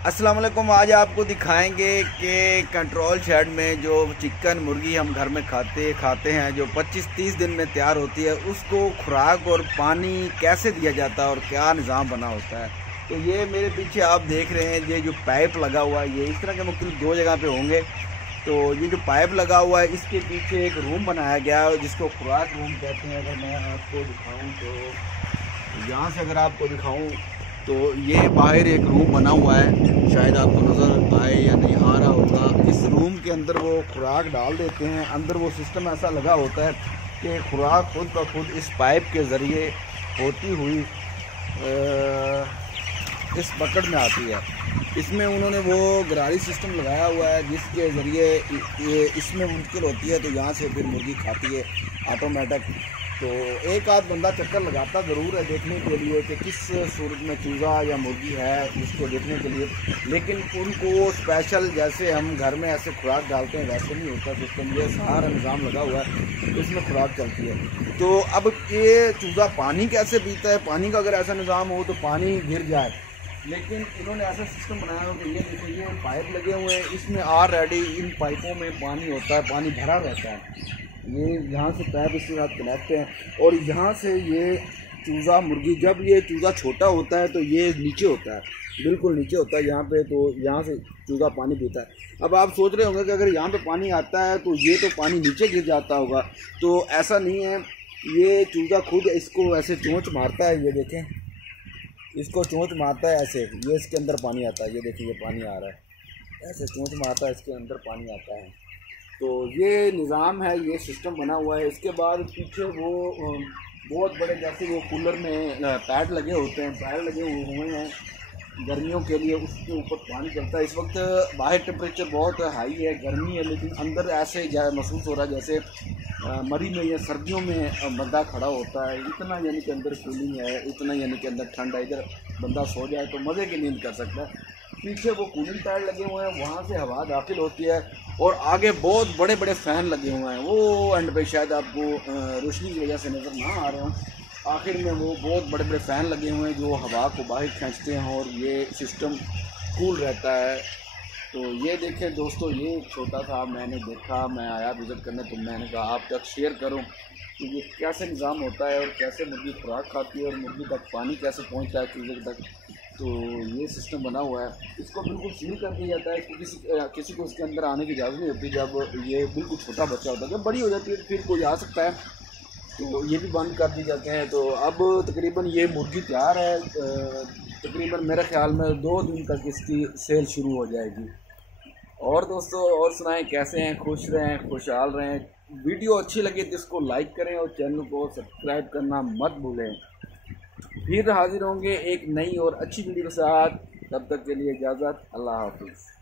अस्सलाम वालेकुम। आज आपको दिखाएंगे कि कंट्रोल शेड में जो चिकन मुर्गी हम घर में खाते हैं जो 25-30 दिन में तैयार होती है, उसको खुराक और पानी कैसे दिया जाता है और क्या निज़ाम बना होता है। तो ये मेरे पीछे आप देख रहे हैं, ये जो पाइप लगा हुआ है, ये इस तरह के मुख्तलिफ दो जगह पे होंगे। तो ये जो पाइप लगा हुआ है, इसके पीछे एक रूम बनाया गया है जिसको खुराक रूम कहते हैं। अगर मैं आपको दिखाऊँ तो यहाँ से अगर आपको दिखाऊँ तो ये बाहर एक रूम बना हुआ है, शायद आपको नज़र आए या नहीं आ रहा होगा। इस रूम के अंदर वो खुराक डाल देते हैं। अंदर वो सिस्टम ऐसा लगा होता है कि खुराक खुद ब खुद इस पाइप के ज़रिए होती हुई इस बकेट में आती है। इसमें उन्होंने वो गरारी सिस्टम लगाया हुआ है जिसके ज़रिए ये इसमें मुश्किल होती है, तो यहाँ से फिर मुर्गी खाती है ऑटोमेटिक। तो एक आध बंदा चक्कर लगाता ज़रूर है देखने के लिए कि किस सूरत में चूज़ा या मुर्गी है, इसको देखने के लिए। लेकिन उनको स्पेशल जैसे हम घर में ऐसे खुराक डालते हैं वैसे नहीं होता सिस्टम। ये सारा निज़ाम लगा हुआ है, इसमें खुराक चलती है। तो अब ये चूज़ा पानी कैसे पीता है? पानी का अगर ऐसा निज़ाम हो तो पानी गिर जाए, लेकिन इन्होंने ऐसा सिस्टम बनाया हो कि ये देखिए, ये पाइप लगे हुए हैं, इसमें ऑलरेडी इन पाइपों में पानी होता है, पानी भरा रहता है। ये यहाँ से पाइप इसके साथ कनेक्ट है और यहाँ से ये चूज़ा मुर्गी, जब ये चूज़ा छोटा होता है तो ये नीचे होता है, बिल्कुल नीचे होता है यहाँ पे। तो यहाँ से चूज़ा पानी पीता है। अब आप सोच रहे होंगे कि अगर यहाँ पे पानी आता है तो ये तो पानी नीचे गिर जाता होगा, तो ऐसा नहीं है। ये चूज़ा खुद इसको ऐसे चोंच मारता है, ये देखें, इसको चोंच मारता है ऐसे, ये इसके अंदर पानी आता है। ये देखिए, ये पानी आ रहा है, ऐसे चोंच मारता है, इसके अंदर पानी आता है। तो ये निज़ाम है, ये सिस्टम बना हुआ है। इसके बाद पीछे वो बहुत बड़े जैसे वो कूलर में पैड लगे होते हैं, पैड लगे हुए हैं गर्मियों के लिए, उसके ऊपर पानी चलता है। इस वक्त बाहर टेम्परेचर बहुत हाई है, गर्मी है, लेकिन अंदर ऐसे महसूस हो रहा है जैसे मरी में या सर्दियों में बंदा खड़ा होता है। इतना यानी कि अंदर कूलिंग है, इतना यानी कि अंदर ठंड है। इधर बंदा सो जाए तो मज़े की नींद कर सकता है। पीछे वो कूलिंग पैड लगे हुए हैं, वहाँ से हवा दाखिल होती है। और आगे बहुत बड़े बड़े फ़ैन लगे हुए हैं, वो एंड पे शायद आपको रोशनी की वजह से नज़र ना आ रहे हों। आखिर में वो बहुत बड़े बड़े फ़ैन लगे हुए हैं जो हवा को बाहर खींचते हैं और ये सिस्टम कूल रहता है। तो ये देखें दोस्तों, ये छोटा था, मैंने देखा, मैं आया विज़िट करने, तो मैंने कहा आप तक शेयर करूं कि ये कैसे निज़ाम होता है और कैसे मुर्गी खुराक खाती है और मुर्गी तक पानी कैसे पहुंचता है चूज़े तक। तो ये सिस्टम बना हुआ है, इसको बिल्कुल सील कर दिया जाता है। इसको किसी को इसके अंदर आने की इजाज़त नहीं होती। जब ये बिल्कुल छोटा बच्चा होता है, जब बड़ी हो जाती है फिर कोई आ सकता है, तो ये भी बंद कर दी जाते हैं। तो अब तकरीबन ये मुर्गी तैयार है। तकरीबन मेरे ख्याल में 2 दिन तक इसकी सेल शुरू हो जाएगी। और दोस्तों, और सुनाएं, कैसे हैं? खुश रहें, खुशहाल रहें। वीडियो अच्छी लगी तो इसको लाइक करें और चैनल को सब्सक्राइब करना मत भूलें। फिर हाजिर होंगे एक नई और अच्छी वीडियो के साथ। तब तक के लिए इजाज़त, अल्लाह हाफिज़।